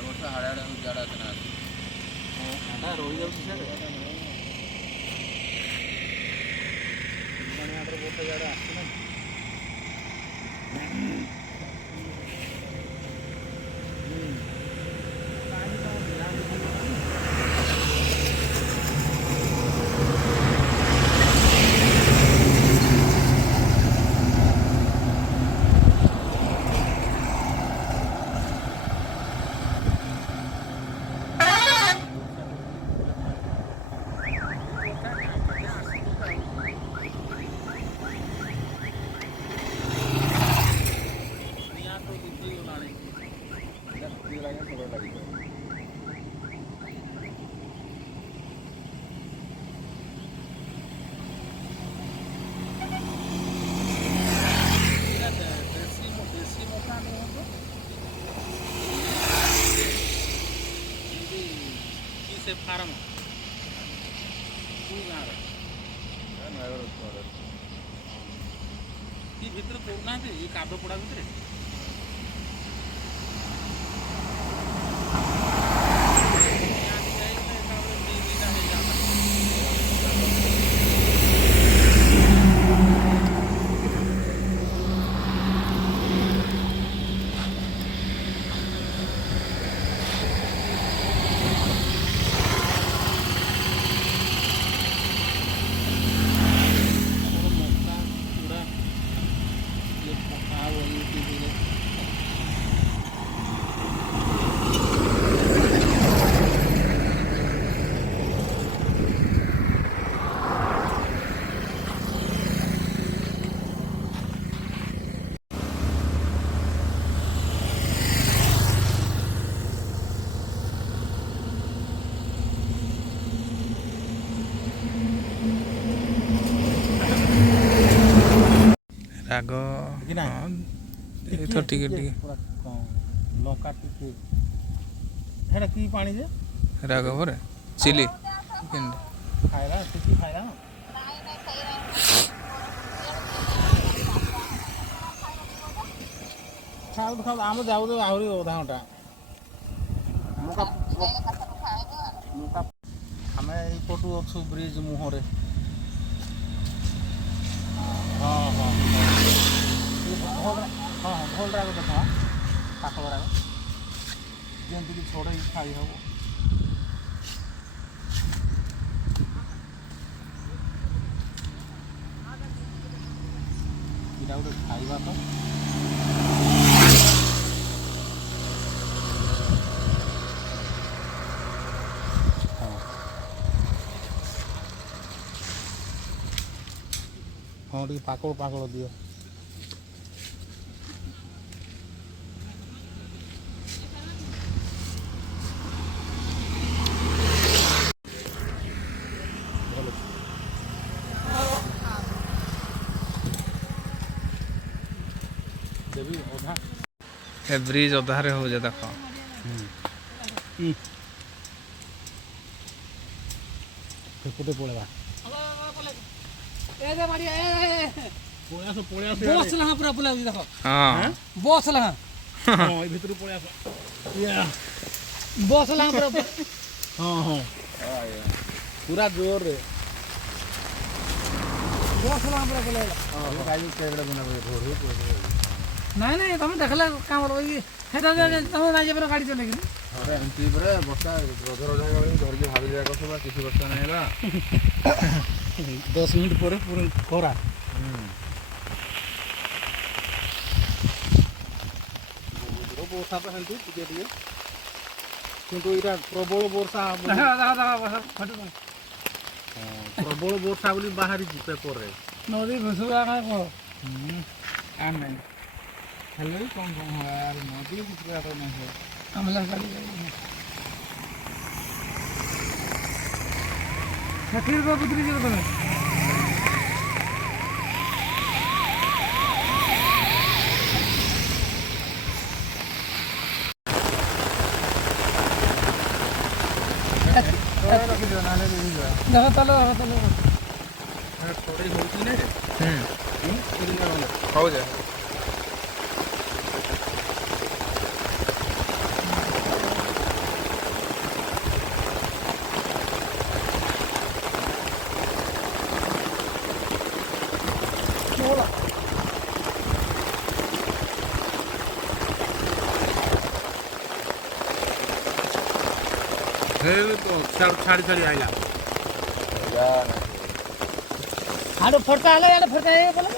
ବର୍ଷ ହାଡ଼େ ହାଡ଼େ ଜାଡ଼ା ନା ଥଣ୍ଡା ରହିଯାଉଛି ସିଆଡ଼େ ଗୋଟେ ଜାଡ଼େ ଆସିଲାନି से फार्म ଭିତରେ କରୁନାହାନ୍ତି ଏ କାଦୁ ପଡ଼ା ଭିତରେ ରାଗ ଏଥର ଟିକେ ଟିକେ ଲଙ୍କା ଟିକେ ହେଟା କି ପାଣି ଯେ ରାଗ ପରେ ଚିଲି ଖାଇଲା ସେଠି ଖାଇଲା ଖାଉ ଖାଉ ଆମେ ଯାଉ ଆହୁରି ଅଧା ଘଣ୍ଟା ଆମେ ଏଇପଟୁ ଅଛୁ ବ୍ରିଜ ମୁହଁରେ ହଁ ହଁ ହଁ ଭଲ ରାଗ ଦେଖ କାକଳ ରାଗ ଯେମିତିକି ଛଡ଼େଇକି ଖାଇ ହେବ ଏଇଟା ଗୋଟେ ଖାଇବା ତ ହଁ ଟିକେ ପାକଳ ପାକଳ ଦିଅ ଦେବି ଅଧା ଏ ବ୍ରିଜ ଅଧାରେ ହଉଛି ଦେଖ ସେପଟେ ପଳେଇବା बस लहा पूरा पुला देखो ହଁ बस लहा ହଁ ଏଇ ଭିତରୁ ପଳେଇ ଆସ बस लहा पूरा ହଁ ହଁ ପୁରା ଜୋରରେ बस लहा पूरा पुला नहीं नहीं तुम देखला काम रही हेटा तुम राजे पर गाड़ी चले कि ଏମିତି ପରେ ବର୍ଷା ରଜ ରଜା ଧରିକି ଭାବି ଯାକ ସବୁ କିଛି ବର୍ଷା ନାହିଁ ହେଲା 10 ମିନିଟ୍ ପରେ ପୁରା ଖରା ବର୍ଷା ତ ହେନ୍ତି ଟିକେ ଟିକେ କିନ୍ତୁ ଏଇଟା ପ୍ରବଳ ବର୍ଷା ପ୍ରବଳ ବର୍ଷା ବୋଲି ବାହାରିଛି ପେପରରେ नदी घुसुआ का को ଆମେ ହେଲେ ବି କଣ କଣ ଆରେ ନଦୀ ଭିତରେ ତ ନାହିଁ हमला गाड़ी सखीर को पुत्री जी को देखो चलो चलो ଥରେ ହେଉଛି ନା ହଉ ଯା ଛାଡ଼ି ଛାଡ଼ି ଆଇଲା आडो फरता आला याडो फरता ये बोला